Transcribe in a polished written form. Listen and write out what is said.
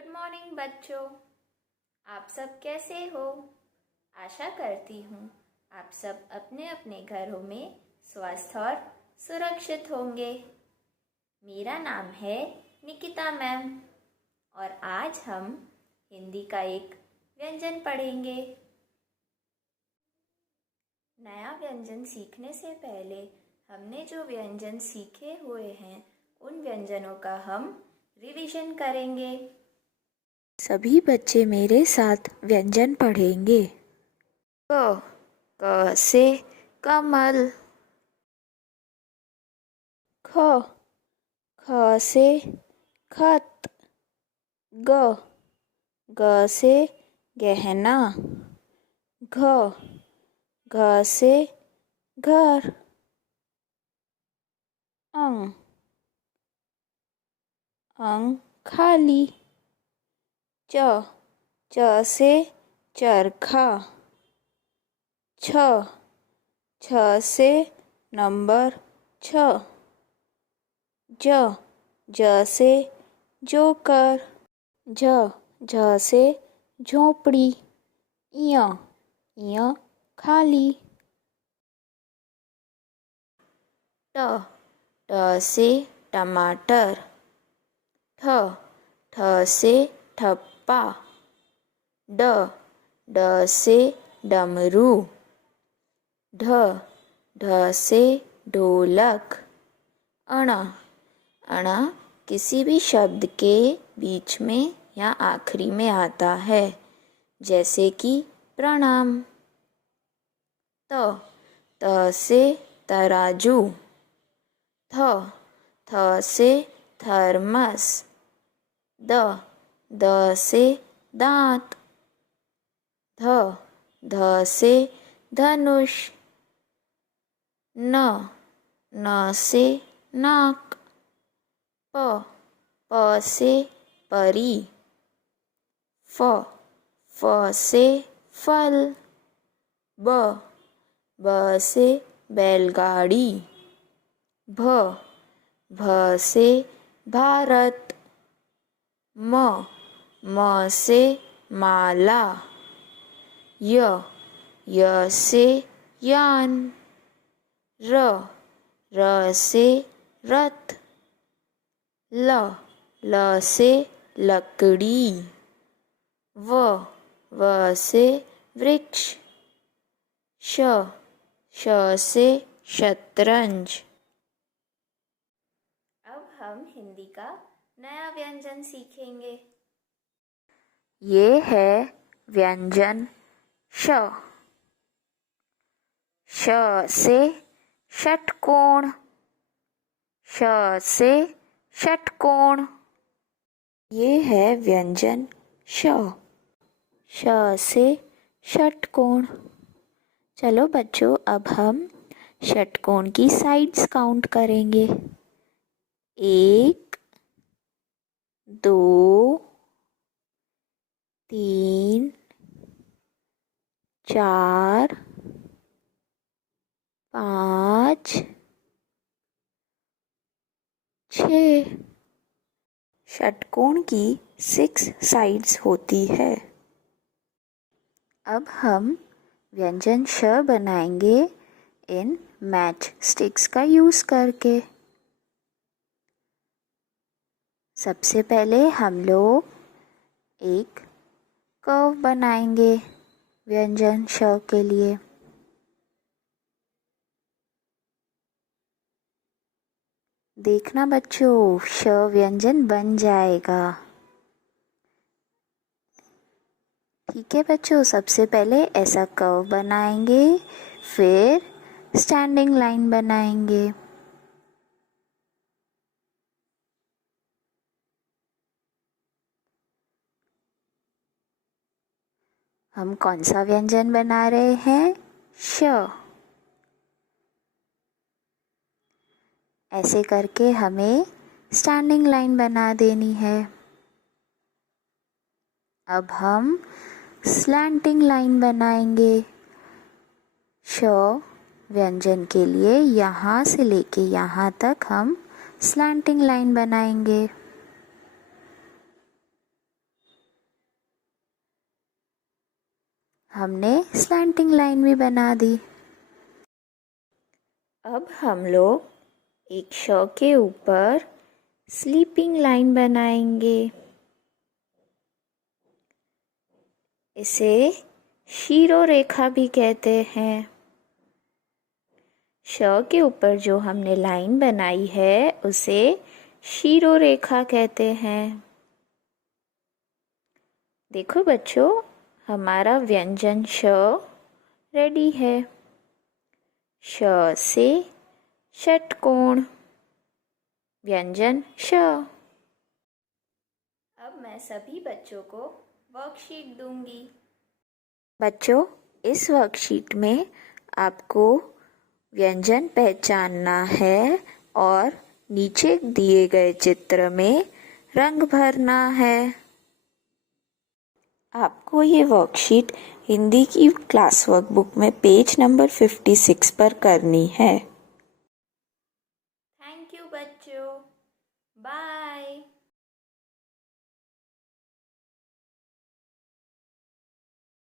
Good morning बच्चों। आप सब कैसे हो? आशा करती हूँ आप सब अपने अपने घरों में स्वस्थ और सुरक्षित होंगे। मेरा नाम है निकिता मैम और आज हम हिंदी का एक व्यंजन पढ़ेंगे। नया व्यंजन सीखने से पहले हमने जो व्यंजन सीखे हुए हैं उन व्यंजनों का हम रिवीजन करेंगे। सभी बच्चे मेरे साथ व्यंजन पढ़ेंगे। क से कमल। ख से खत। ग से गहना। घ से घर। अंग खाली। च से चरखा। छ से नंबर 6। ज से जोकर। झ से झोपड़ी। इय खाली। ट से टमाटर। ठ से ठप्पा। ड से डमरू। ढ से ढोलक। अण किसी भी शब्द के बीच में या आखिरी में आता है, जैसे कि प्रणाम। त से तराजू। थ से थर्मस। द से दांत। ध से धनुष। न से नाक। प से परी। फ से फल। ब से बैलगाड़ी। भ से भारत। म से माला। य से यान। र से रथ। ल से लकड़ी। व से वृक्ष। श से शतरंज। अब हम हिंदी का नया व्यंजन सीखेंगे। ये है व्यंजन श। श से षटकोण। श से षटकोण। ये है व्यंजन श। श से षटकोण। चलो बच्चों, अब हम षटकोण की साइड्स काउंट करेंगे। 1 2 3 4 5 6। षटकोण की 6 साइड्स होती है। अब हम व्यंजन श बनाएंगे इन मैच स्टिक्स का यूज़ करके। सबसे पहले हम लोग एक कर्व बनाएंगे व्यंजन श के लिए। देखना बच्चों, श व्यंजन बन जाएगा। ठीक है बच्चों, सबसे पहले ऐसा कर्व बनाएंगे, फिर स्टैंडिंग लाइन बनाएंगे। हम कौन सा व्यंजन बना रहे हैं? श। ऐसे करके हमें स्टैंडिंग लाइन बना देनी है। अब हम स्लैंटिंग लाइन बनाएंगे। श व्यंजन के लिए यहाँ से लेके यहाँ तक हम स्लैंटिंग लाइन बनाएंगे। हमने स्लैंटिंग लाइन भी बना दी। अब हम लोग एक श के ऊपर स्लीपिंग लाइन बनाएंगे। इसे शीरो रेखा भी कहते हैं। श के ऊपर जो हमने लाइन बनाई है उसे शीरो रेखा कहते हैं। देखो बच्चों, हमारा व्यंजन श रेडी है। श से षटकोण, व्यंजन श। अब मैं सभी बच्चों को वर्कशीट दूंगी। बच्चों, इस वर्कशीट में आपको व्यंजन पहचानना है और नीचे दिए गए चित्र में रंग भरना है। आपको ये वर्कशीट हिंदी की क्लास वर्कबुक में पेज नंबर 56 पर करनी है।